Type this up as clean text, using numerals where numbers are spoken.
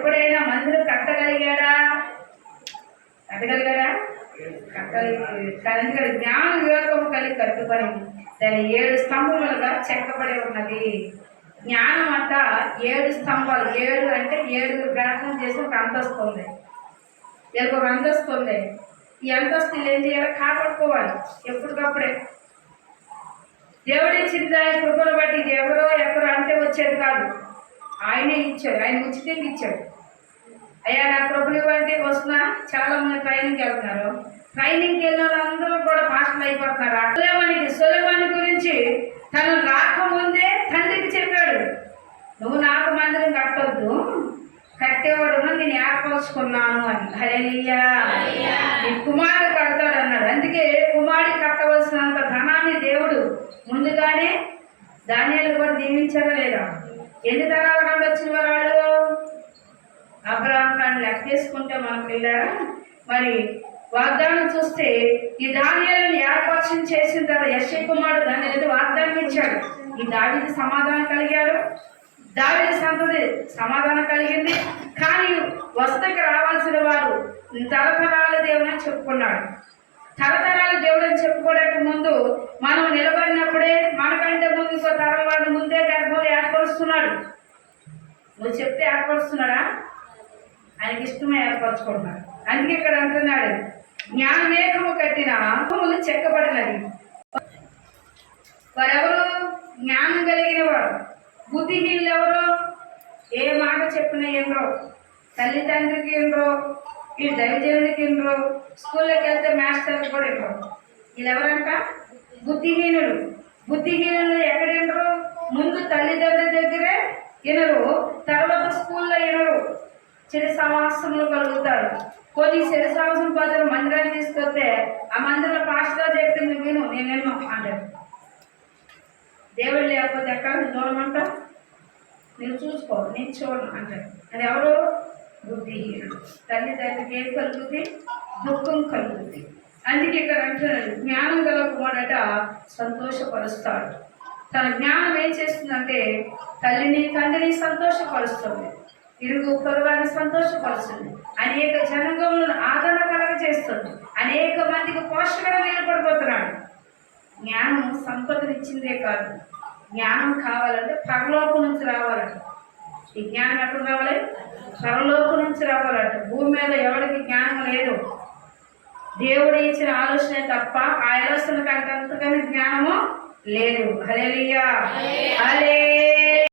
ఎప్పుడైనా మందిరం కట్టగలిగాడా? కట్టగలిగాడా? కట్టగలిగాడు. జ్ఞాన వివేకము కలిగి కట్టుబడి దాని 7 స్తంభములుగా చెక్కబడి ఉన్నది. జ్ఞానం అంట 7 స్తంభాలు. 7 అంటే 7 ప్రార్థన చేసి ఒక అంతస్తు ఉంది. వీళ్ళకి ఒక అంతస్తు ఉంది. ఈ అంతస్తులు ఏం చేయాలి? కాపాడుకోవాలి ఎప్పటికప్పుడే. దేవుడు ఇచ్చింది ఆయన కృపను బట్టి ఇది ఎవరో ఎక్కడో అంటే వచ్చేది కాదు. ఆయనే ఇచ్చాడు. ఆయన ఉచితంగా ఇచ్చాడు. అయ్యా నా కృపను ఇవ్వండి వస్తున్నా. చాలా మంది ట్రైనింగ్కి వెళ్తున్నారు. ట్రైనింగ్కి వెళ్ళిన వాళ్ళందరూ కూడా పాస్టర్లు అయిపోతున్నారు. సొలొమోను గురించి తను రాకముందే తండ్రికి చెప్పాడు, నువ్వు నాకు మందిరం కట్టొద్దు, కట్టేవాడు నేను ఏర్పరచుకున్నాను అని. హల్లెలూయా. నీ కుమారుడు కడతాడు అన్నాడు. అందుకే కుమారుడికి కట్టవలసినంత ధనాన్ని దేవుడు ముందుగానే దానియేలు కూడా దీవించారా లేదా? ఎన్ని తరాల నుండి వచ్చిన వాళ్ళు? అబ్రహాం కాని లెక్కేసుకుంటే మనం వెళ్ళారా? మరి వాగ్దానం చూస్తే ఈ దానియేలుని ఏర్పరచం చేసిన తర్వాత యెషయా కుమారుడు దానియేలు వాగ్దానం ఇచ్చాడు. ఈ దావీదు సమాధానం కలిగాడు. దావీదు సంతతి సమాధానం కలిగింది. కానీ వస్తకి రావాల్సిన వారు తరతరాల దేవుడని చెప్పుకున్నాడు. తరతరాల దేవుడని చెప్పుకోవడానికి ముందు మనం నిలబడినప్పుడే మనకంటే ముందు ఇంకో తరం వాడిని ముందే గర్భంలో ఏర్పరుస్తున్నాడు. నువ్వు చెప్తే ఏర్పరుస్తున్నాడా? ఆయనకి ఇష్టమే ఏర్పరచుకుంటున్నాడు. అందుకే ఇక్కడ అంటున్నాడు, జ్ఞానమేకము కట్టిన భూములు చెక్కబడినది. వారెవరు? జ్ఞానం కలిగిన వారు. బుద్ధిహీనులు ఎవరు? ఏ మాట చెప్పినా ఏండ్రో, తల్లిదండ్రికి ఏండ్రో, ఈ దైవజనుడికి ఏండ్రో, స్కూల్లోకి వెళ్తే మాస్టర్కి కూడా ఏండ్రో. వీళ్ళెవరంట? బుద్ధిహీనులు. బుద్ధిహీనులు ఎక్కడేండ్రు? ముందు తల్లిదండ్రుల దగ్గరే వినరు, తర్వాత స్కూల్లో వినరు. చెడు సమాసములు కలుగుతారు. కొన్ని చెడు సమాసం బదులు మందిరాన్ని తీసుకొస్తే ఆ మందిరంలో పాస్టర్ చెప్పింది విను, నేను విను అంటారు. దేవుడు లేకపోతే ఎక్కడ చూడమంటా? నేను చూసుకో, నేను చూడను అంటారు. అది ఎవరు? బుద్ధిహీనుడు. తల్లిదండ్రులకి ఏం కలుగుతుంది? దుఃఖం కలుగుతుంది. అందుకే ఇక్కడ అంటున్నాడు, జ్ఞానం గల కుమారుడట సంతోషపరుస్తాడు. తన జ్ఞానం ఏం చేస్తుందంటే తల్లిని తండ్రిని సంతోషపరుస్తుంది, ఇరుగు పొరువాన్ని సంతోషపరుస్తుంది, అనేక జనాంగములను ఆదరణ కలగ చేస్తుంది, అనేక మందికి పోషకగా నిలబడిపోతున్నాడు. జ్ఞానం సంపదనిచ్చిందే కాదు, జ్ఞానం కావాలంటే పరలోకం నుంచి రావాలంట. ఈ జ్ఞానం ఎక్కడ రావాలి? పరలోకం నుంచి రావాలంట. భూమి మీద ఎవరికి జ్ఞానం లేదు. దేవుడు ఇచ్చిన ఆలోచన తప్ప ఆ ఆలోచన కంటే అంతకన్నా జ్ఞానము లేదు. హల్లెలూయా. హల్లెలూయా.